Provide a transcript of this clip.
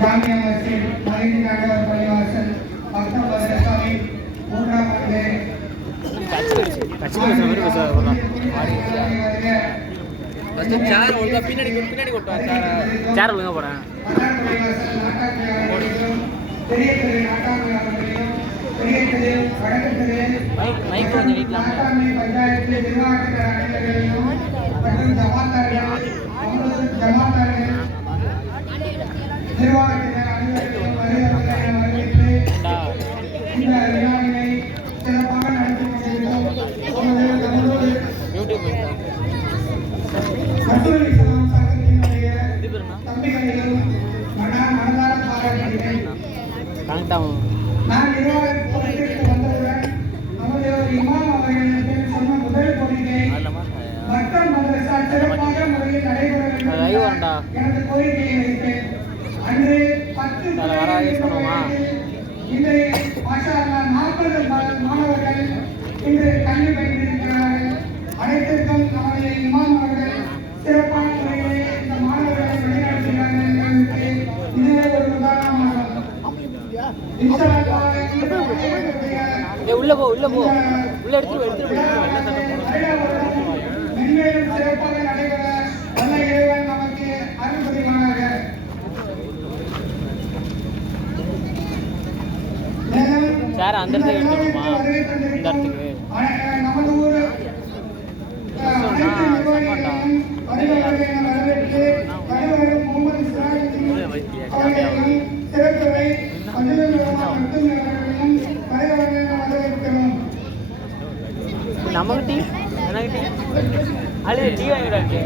ஜாமியா மஸ்ஜித் மகிழ்ச்சி நாட்டவர் பள்ளிவாசல் பக்தம் பத்ரசாமி மூன்றாம் ஆண்டு சேர் ஒழுங்கா போறேன் பெரிய பெரிய மைக் கொஞ்சம் வீட்டில் பஞ்சாயத்தில் நிர்வாகத்தில் அனைவரையும் மற்றும் ஜமாத்தார்கள் நிர்வாகத்தினர் அனைவரையும் வரவேற்று இந்த விழாவினை சிறப்பாக நடத்தி கொண்டிருக்கிறோம். சங்கத்தினுடைய தம்பிகளையும் மனதார பாராட்டுகிறேன். நான் நிர்வாகத்திற்கு வந்தவுடன் நமது இமாம் அவர்களுக்கு சொன்ன முதல் கோரிக்கை மக்கள் மதரசா சிறப்பாக முறையில் நடைபெற வேண்டும். எனது கோரிக்கையை வைத்தேன். அன்று 10 இன்றைய மாஷா அல்லாஹ் 40 மாணவர்கள் இன்று கல்வி பயின்றிருக்கிறார்கள். அனைத்திற்கும் நமது இமாம் அவர்கள் சிறப்பான முறையிலே இந்த மாணவர்களை வழிநடத்துகிறார்கள் என்பதற்கு இதுவே ஒரு உதாரணமாகும். உள்ள போ உள்ள எடுத்து மென்மேலும் சிறப்பாக நடைபெற நல்ல இறைவன் நமக்கு அருள் புரிவானாக. சார் அந்த இடத்துக்கு இந்த இடத்துக்கு நமது ஊர் சிறப்புரை நமக்கு டீ எனக்கு டீ அது டீ வாங்கிடாச்சு